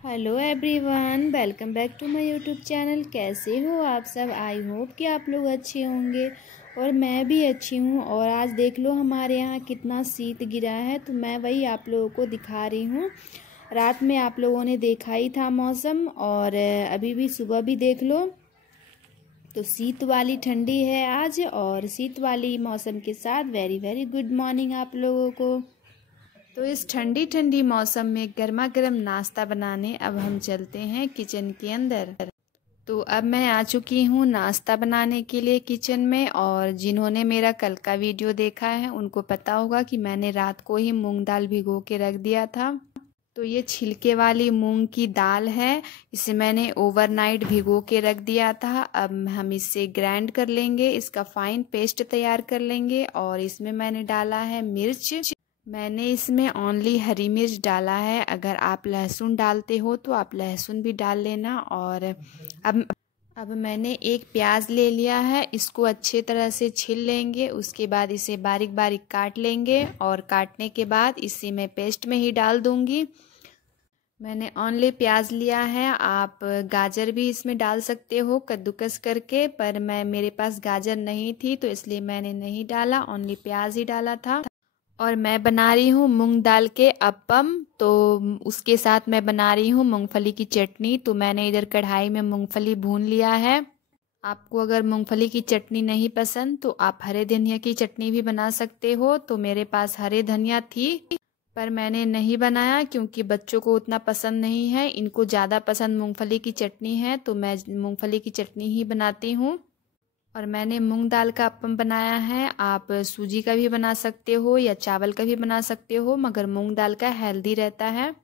Hello everyone, welcome back to my YouTube channel. कैसे हो आप सब? आई होप कि आप लोग अच्छे होंगे और मैं भी अच्छी हूँ। और आज देख लो हमारे यहाँ कितना शीत गिरा है, तो मैं वही आप लोगों को दिखा रही हूँ। रात में आप लोगों ने देखा ही था मौसम, और अभी भी सुबह भी देख लो तो शीत वाली ठंडी है आज। और शीत वाली मौसम के साथ वेरी वेरी गुड मॉर्निंग आप लोगों को। तो इस ठंडी ठंडी मौसम में गर्मा गर्म नाश्ता बनाने अब हम चलते हैं किचन के अंदर। तो अब मैं आ चुकी हूँ नाश्ता बनाने के लिए किचन में। और जिन्होंने मेरा कल का वीडियो देखा है उनको पता होगा कि मैंने रात को ही मूंग दाल भिगो के रख दिया था। तो ये छिलके वाली मूंग की दाल है, इसे मैंने ओवरनाइट भिगो के रख दिया था। अब हम इसे ग्राइंड कर लेंगे, इसका फाइन पेस्ट तैयार कर लेंगे। और इसमें मैंने डाला है मिर्च। मैंने इसमें ओनली हरी मिर्च डाला है, अगर आप लहसुन डालते हो तो आप लहसुन भी डाल लेना। और अब मैंने एक प्याज ले लिया है, इसको अच्छे तरह से छील लेंगे। उसके बाद इसे बारीक बारीक काट लेंगे और काटने के बाद इसे मैं पेस्ट में ही डाल दूंगी। मैंने ओनली प्याज लिया है, आप गाजर भी इसमें डाल सकते हो कद्दूकस करके, पर मेरे पास गाजर नहीं थी तो इसलिए मैंने नहीं डाला, ओनली प्याज ही डाला था। और मैं बना रही हूँ मूंग दाल के अप्पम, तो उसके साथ मैं बना रही हूँ मूंगफली की चटनी। तो मैंने इधर कढ़ाई में मूंगफली भून लिया है। आपको अगर मूंगफली की चटनी नहीं पसंद तो आप हरे धनिया की चटनी भी बना सकते हो। तो मेरे पास हरे धनिया थी पर मैंने नहीं बनाया क्योंकि बच्चों को उतना पसंद नहीं है, इनको ज़्यादा पसंद मूंगफली की चटनी है, तो मैं मूंगफली की चटनी ही बनाती हूँ। और मैंने मूंग दाल का अप्पम बनाया है, आप सूजी का भी बना सकते हो या चावल का भी बना सकते हो, मगर मूंग दाल का हेल्दी रहता है।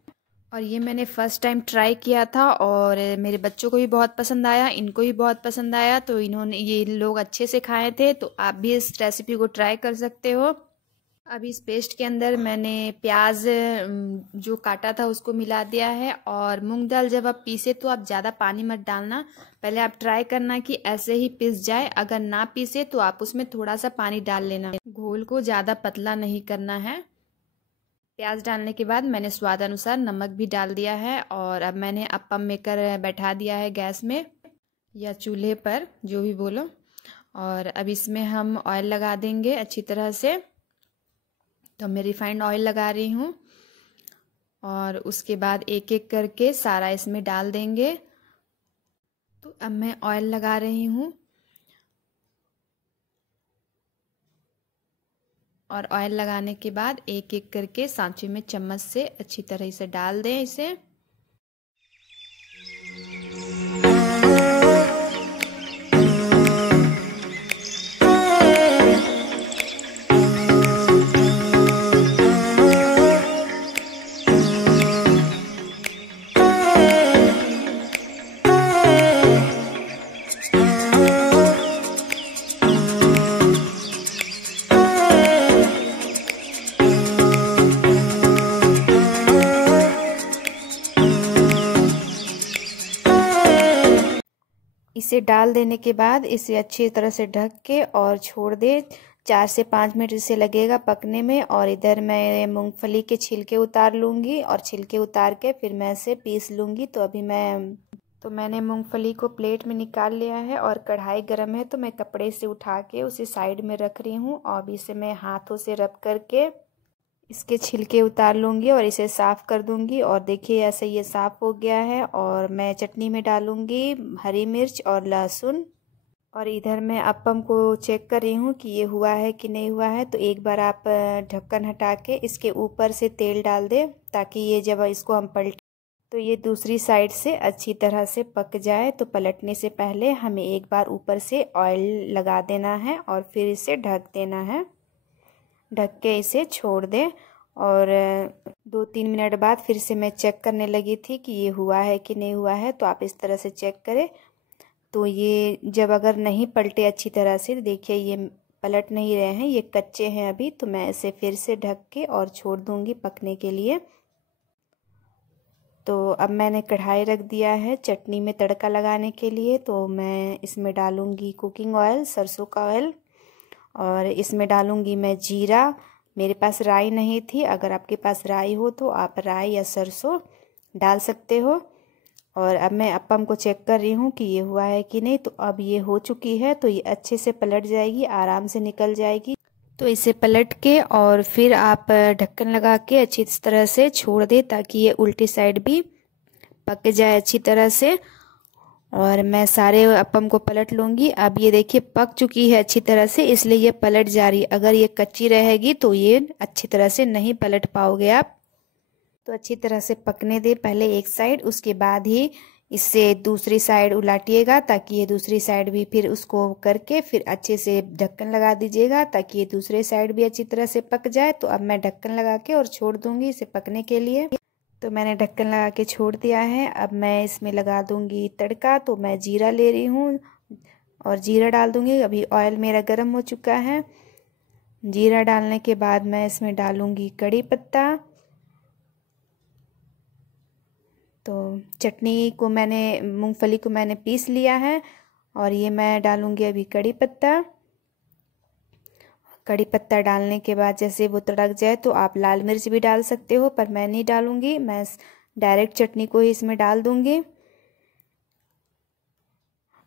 और ये मैंने फर्स्ट टाइम ट्राई किया था और मेरे बच्चों को भी बहुत पसंद आया, इनको भी बहुत पसंद आया, तो ये लोग अच्छे से खाए थे। तो आप भी इस रेसिपी को ट्राई कर सकते हो। अब इस पेस्ट के अंदर मैंने प्याज जो काटा था उसको मिला दिया है। और मूंग दाल जब आप पीसे तो आप ज़्यादा पानी मत डालना, पहले आप ट्राई करना कि ऐसे ही पिस जाए। अगर ना पीसे तो आप उसमें थोड़ा सा पानी डाल लेना, घोल को ज़्यादा पतला नहीं करना है। प्याज डालने के बाद मैंने स्वाद अनुसार नमक भी डाल दिया है। और अब मैंने अप्पम मेकर बैठा दिया है गैस में या चूल्हे पर, जो भी बोलो। और अब इसमें हम ऑयल लगा देंगे अच्छी तरह से। तो मैं रिफाइंड ऑयल लगा रही हूँ और उसके बाद एक एक करके सारा इसमें डाल देंगे। तो अब मैं ऑयल लगा रही हूँ और ऑयल लगाने के बाद एक एक करके सांचे में चम्मच से अच्छी तरह से डाल दें इसे। इसे डाल देने के बाद इसे अच्छी तरह से ढक के और छोड़ दे, 4 से 5 मिनट इसे लगेगा पकने में। और इधर मैं मूंगफली के छिलके उतार लूँगी और छिलके उतार के फिर मैं इसे पीस लूँगी। तो मैंने मूंगफली को प्लेट में निकाल लिया है और कढ़ाई गर्म है, तो मैं कपड़े से उठा के उसे साइड में रख रही हूँ। और इसे मैं हाथों से रब करके इसके छिलके उतार लूँगी और इसे साफ़ कर दूँगी। और देखिए ऐसे ये साफ़ हो गया है। और मैं चटनी में डालूँगी हरी मिर्च और लहसुन। और इधर मैं अप्पम को चेक कर रही हूँ कि ये हुआ है कि नहीं हुआ है। तो एक बार आप ढक्कन हटा के इसके ऊपर से तेल डाल दें, ताकि ये जब इसको हम पलटें तो ये दूसरी साइड से अच्छी तरह से पक जाए। तो पलटने से पहले हमें एक बार ऊपर से ऑयल लगा देना है और फिर इसे ढक देना है। ढक के इसे छोड़ दें। और 2-3 मिनट बाद फिर से मैं चेक करने लगी थी कि ये हुआ है कि नहीं हुआ है। तो आप इस तरह से चेक करें। तो ये जब अगर नहीं पलटे अच्छी तरह से, देखिए ये पलट नहीं रहे हैं, ये कच्चे हैं अभी, तो मैं इसे फिर से ढक के और छोड़ दूँगी पकने के लिए। तो अब मैंने कढ़ाई रख दिया है चटनी में तड़का लगाने के लिए। तो मैं इसमें डालूँगी कुकिंग ऑयल, सरसों का ऑयल, और इसमें डालूँगी मैं जीरा, मेरे पास राई नहीं थी। अगर आपके पास राई हो तो आप राई या सरसों डाल सकते हो। और अब मैं अप्पम को चेक कर रही हूँ कि ये हुआ है कि नहीं। तो अब ये हो चुकी है, तो ये अच्छे से पलट जाएगी, आराम से निकल जाएगी। तो इसे पलट के और फिर आप ढक्कन लगा के अच्छी तरह से छोड़ दें ताकि ये उल्टी साइड भी पक जाए अच्छी तरह से। और मैं सारे अप्पम को पलट लूँगी। अब ये देखिए पक चुकी है अच्छी तरह से, इसलिए ये पलट जा रही है। अगर ये कच्ची रहेगी तो ये अच्छी तरह से नहीं पलट पाओगे आप। तो अच्छी तरह से पकने दे पहले एक साइड, उसके बाद ही इससे दूसरी साइड उलाटिएगा ताकि ये दूसरी साइड भी फिर उसको करके फिर अच्छे से ढक्कन लगा दीजिएगा ताकि ये दूसरे साइड भी अच्छी तरह से पक जाए। तो अब मैं ढक्कन लगा के और छोड़ दूँगी इसे पकने के लिए। तो मैंने ढक्कन लगा के छोड़ दिया है। अब मैं इसमें लगा दूंगी तड़का। तो मैं जीरा ले रही हूँ और जीरा डाल दूंगी। अभी ऑयल मेरा गर्म हो चुका है। जीरा डालने के बाद मैं इसमें डालूंगी कड़ी पत्ता। तो चटनी को मूंगफली को मैंने पीस लिया है और ये मैं डालूंगी अभी कड़ी पत्ता। कड़ी पत्ता डालने के बाद जैसे वो तड़क जाए तो आप लाल मिर्च भी डाल सकते हो, पर मैं नहीं डालूंगी। मैं डायरेक्ट चटनी को ही इसमें डाल दूंगी।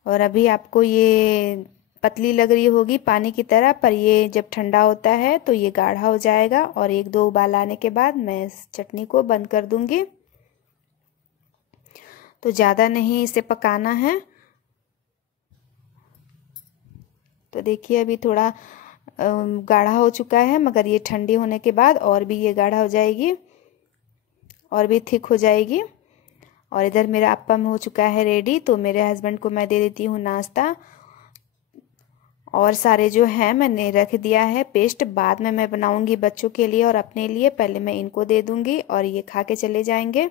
और अभी आपको ये पतली लग रही होगी पानी की तरह, पर ये जब ठंडा होता है तो ये गाढ़ा हो जाएगा। और एक दो उबाल आने के बाद मैं इस चटनी को बंद कर दूंगी। तो ज़्यादा नहीं इसे पकाना है। तो देखिए अभी थोड़ा गाढ़ा हो चुका है, मगर ये ठंडी होने के बाद और भी ये गाढ़ा हो जाएगी और भी थिक हो जाएगी। और इधर मेरा अप्पम हो चुका है रेडी। तो मेरे हस्बैंड को मैं दे देती हूँ नाश्ता। और सारे जो है मैंने रख दिया है पेस्ट, बाद में मैं बनाऊंगी बच्चों के लिए और अपने लिए। पहले मैं इनको दे दूंगी और ये खा के चले जाएंगे।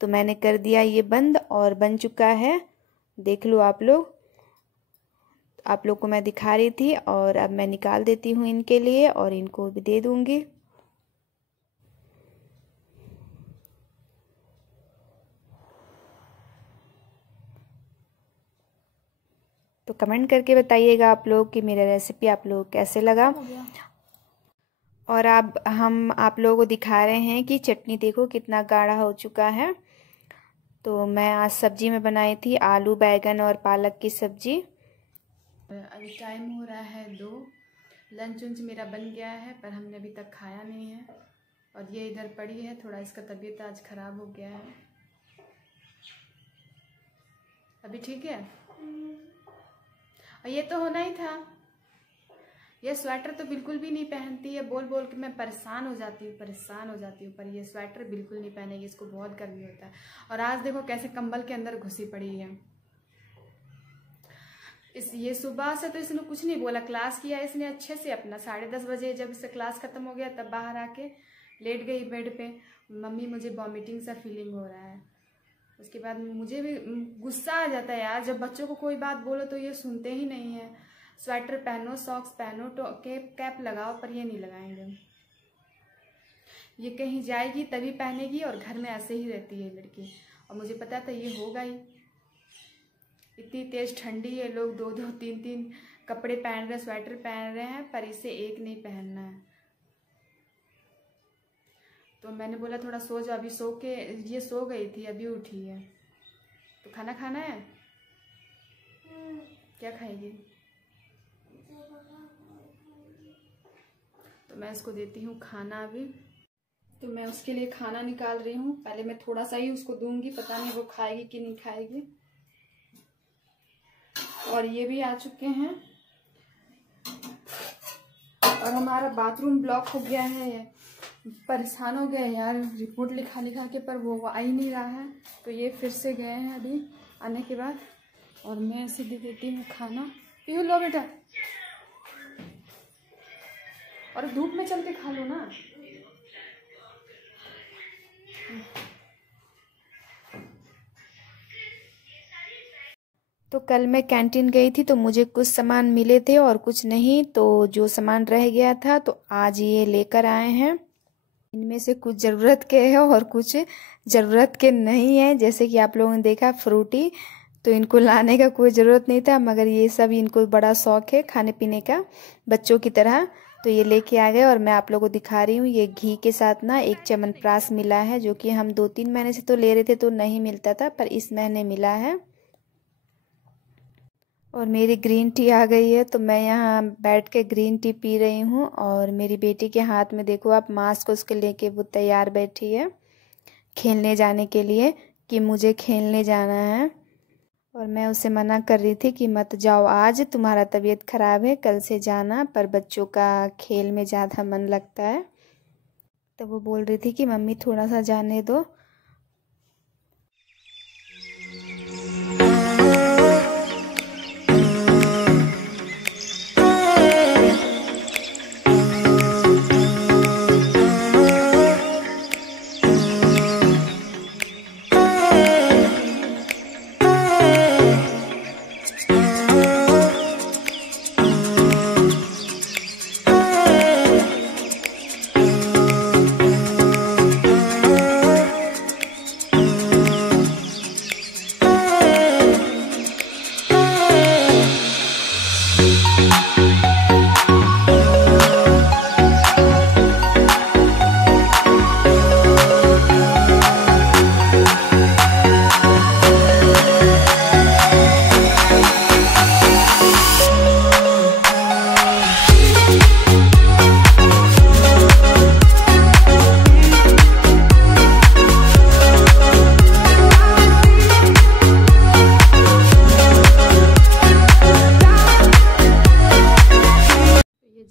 तो मैंने कर दिया ये बंद और बन चुका है, देख लो आप लोग। आप लोग को मैं दिखा रही थी। और अब मैं निकाल देती हूँ इनके लिए और इनको भी दे दूंगी। तो कमेंट करके बताइएगा आप लोग कि मेरा रेसिपी आप लोग कैसे लगा। और अब हम आप लोगों को दिखा रहे हैं कि चटनी देखो कितना गाढ़ा हो चुका है। तो मैं आज सब्जी में बनाई थी आलू बैगन और पालक की सब्जी। अभी टाइम हो रहा है 2। लंच उंच मेरा बन गया है, पर हमने अभी तक खाया नहीं है। और ये इधर पड़ी है, थोड़ा इसका तबीयत आज ख़राब हो गया है। अभी ठीक है। और ये तो होना ही था। ये स्वेटर तो बिल्कुल भी नहीं पहनती है, बोल बोल के मैं परेशान हो जाती हूँ। पर ये स्वेटर बिल्कुल नहीं पहनेगी, इसको बहुत गर्मी होता है। और आज देखो कैसे कंबल के अंदर घुसी पड़ी है। ये सुबह से तो इसने कुछ नहीं बोला, क्लास किया इसने अच्छे से अपना। 10:30 बजे जब इससे क्लास खत्म हो गया तब बाहर आके लेट गई बेड पे। मम्मी मुझे वॉमिटिंग सा फीलिंग हो रहा है। उसके बाद मुझे भी गुस्सा आ जाता है यार, जब बच्चों को कोई बात बोलो तो ये सुनते ही नहीं है। स्वेटर पहनो, सॉक्स पहनो, तो कैप लगाओ, पर ये नहीं लगाएंगे। ये कहीं जाएगी तभी पहनेगी और घर में ऐसे ही रहती है लड़की। और मुझे पता था ये होगा ही। इतनी तेज ठंडी है, लोग 2-2, 3-3 कपड़े पहन रहे, स्वेटर पहन रहे हैं, पर इसे एक नहीं पहनना है। तो मैंने बोला थोड़ा सो जाओ। अभी सो के ये सो गई थी, अभी उठी है। तो खाना खाना है? क्या खाएगी? तो मैं इसको देती हूँ खाना अभी। तो मैं उसके लिए खाना निकाल रही हूँ। पहले मैं थोड़ा सा ही उसको दूंगी, पता नहीं वो खाएगी कि नहीं खाएगी। और ये भी आ चुके हैं। और हमारा बाथरूम ब्लॉक हो गया है, परेशान हो गए यार रिपोर्ट लिखा लिखा के, पर वो आ ही नहीं रहा है। तो ये फिर से गए हैं अभी आने के बाद। और मैं ऐसे दे देती हूँ खाना। पीहू लो बेटा, और धूप में चल के खा लो ना। तो कल मैं कैंटीन गई थी तो मुझे कुछ सामान मिले थे और कुछ नहीं। तो जो सामान रह गया था तो आज ये लेकर आए हैं। इनमें से कुछ ज़रूरत के है और कुछ ज़रूरत के नहीं है। जैसे कि आप लोगों ने देखा फ्रूटी, तो इनको लाने का कोई ज़रूरत नहीं था, मगर ये सब इनको बड़ा शौक है खाने पीने का बच्चों की तरह। तो ये लेके आ गए और मैं आप लोगों को दिखा रही हूँ। ये घी के साथ ना एक च्यवनप्राश मिला है, जो कि हम 2-3 महीने से तो ले रहे थे तो नहीं मिलता था, पर इस महीने मिला है। और मेरी ग्रीन टी आ गई है, तो मैं यहाँ बैठ के ग्रीन टी पी रही हूँ। और मेरी बेटी के हाथ में देखो आप मास्क उसके लेके वो तैयार बैठी है खेलने जाने के लिए, कि मुझे खेलने जाना है। और मैं उसे मना कर रही थी कि मत जाओ, आज तुम्हारा तबीयत ख़राब है, कल से जाना। पर बच्चों का खेल में ज़्यादा मन लगता है, तो वो बोल रही थी कि मम्मी थोड़ा सा जाने दो।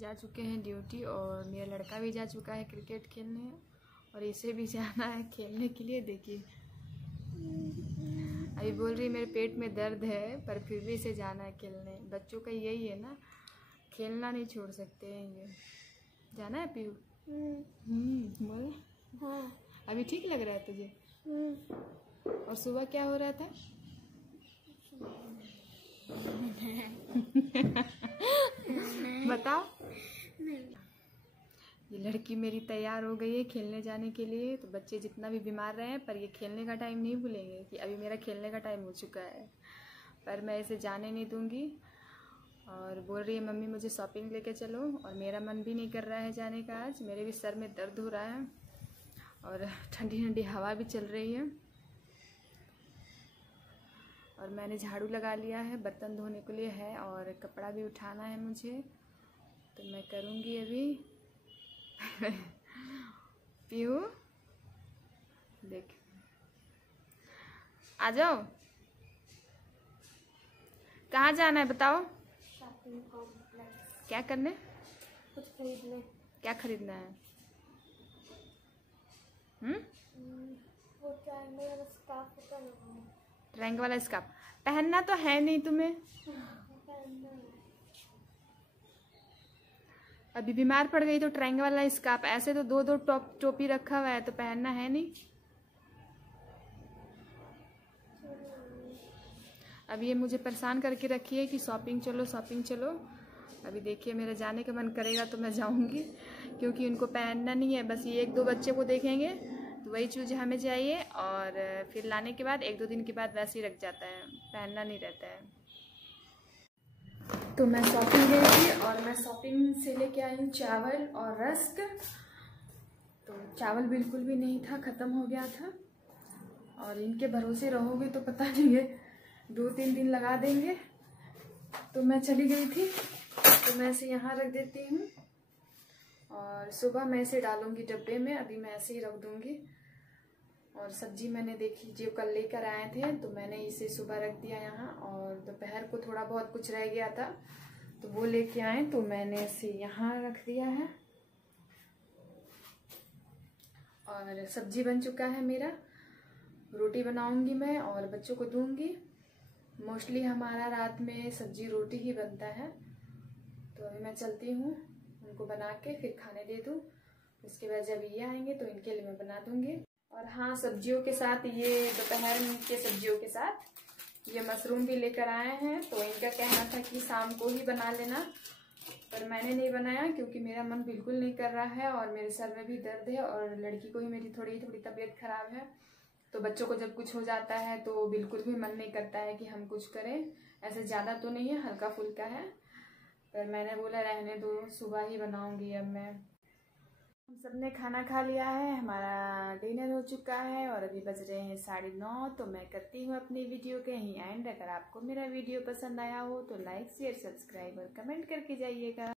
जा चुके हैं ड्यूटी, और मेरा लड़का भी जा चुका है क्रिकेट खेलने, और इसे भी जाना है खेलने के लिए। देखिए अभी बोल रही मेरे पेट में दर्द है, पर फिर भी इसे जाना है खेलने। बच्चों का यही है ना, खेलना नहीं छोड़ सकते हैं ये। जाना है पीयू? बोल। हाँ। अभी ठीक लग रहा है तुझे? और सुबह क्या हो रहा था? बताओ। ये लड़की मेरी तैयार हो गई है खेलने जाने के लिए। तो बच्चे जितना भी बीमार रहे हैं, पर ये खेलने का टाइम नहीं भूलेंगे कि अभी मेरा खेलने का टाइम हो चुका है। पर मैं इसे जाने नहीं दूंगी। और बोल रही है मम्मी मुझे शॉपिंग लेके चलो, और मेरा मन भी नहीं कर रहा है जाने का। आज मेरे भी सर में दर्द हो रहा है, और ठंडी ठंडी हवा भी चल रही है। और मैंने झाड़ू लगा लिया है, बर्तन धोने के लिए है, और कपड़ा भी उठाना है मुझे, तो मैं करूँगी अभी। पीहू देख, आ जाओ। कहाँ जाना है बताओ? Shopping complex. क्या करने? कुछ खरीदने। क्या खरीदना है? वो ट्रायंगल वाला स्कार्फ पहनना तो है नहीं तुम्हें। अभी बीमार पड़ गई तो ट्रायंगल वाला स्कार्फ, ऐसे तो दो टोपी रखा हुआ है, तो पहनना है नहीं। अब ये मुझे परेशान करके रखी है कि शॉपिंग चलो शॉपिंग चलो। अभी देखिए मेरा जाने का मन करेगा तो मैं जाऊंगी, क्योंकि उनको पहनना नहीं है। बस ये 1-2 बच्चे को देखेंगे तो वही चीज़ हमें चाहिए, और फिर लाने के बाद 1-2 दिन के बाद वैसे ही रख जाता है, पहनना नहीं रहता है। तो मैं शॉपिंग गई थी, और मैं शॉपिंग से लेके आई हूँ चावल और रस्क। तो चावल बिल्कुल भी नहीं था, ख़त्म हो गया था। और इनके भरोसे रहोगे तो पता नहीं है 2-3 दिन लगा देंगे। तो मैं चली गई थी, तो मैं इसे यहाँ रख देती हूँ, और सुबह मैं इसे डालूंगी डब्बे में। अभी मैं ऐसे ही रख दूँगी। और सब्जी मैंने देखी जो कल लेकर आए थे, तो मैंने इसे सुबह रख दिया यहाँ। और दोपहर को थोड़ा बहुत कुछ रह गया था तो वो लेके आए, तो मैंने इसे यहाँ रख दिया है। और सब्जी बन चुका है मेरा, रोटी बनाऊंगी मैं और बच्चों को दूंगी। मोस्टली हमारा रात में सब्जी रोटी ही बनता है। तो अभी मैं चलती हूँ, उनको बना के फिर खाने दे दूँ। उसके बाद जब ये आएंगे तो इनके लिए मैं बना दूंगी। और हाँ, सब्जियों के साथ ये दोपहर के सब्जियों के साथ ये मशरूम भी लेकर आए हैं। तो इनका कहना था कि शाम को ही बना लेना, पर मैंने नहीं बनाया क्योंकि मेरा मन बिल्कुल नहीं कर रहा है, और मेरे सर में भी दर्द है, और लड़की को भी मेरी थोड़ी तबीयत खराब है। तो बच्चों को जब कुछ हो जाता है तो बिल्कुल भी मन नहीं करता है कि हम कुछ करें। ऐसे ज़्यादा तो नहीं है, हल्का फुल्का है। पर मैंने बोला रहने दो, सुबह ही बनाऊंगी अब मैं। हम सब ने खाना खा लिया है, हमारा डिनर हो चुका है और अभी बज रहे हैं 9:30। तो मैं करती हूँ अपनी वीडियो के यहीं एंड। अगर आपको मेरा वीडियो पसंद आया हो तो लाइक शेयर सब्सक्राइब और कमेंट करके जाइएगा।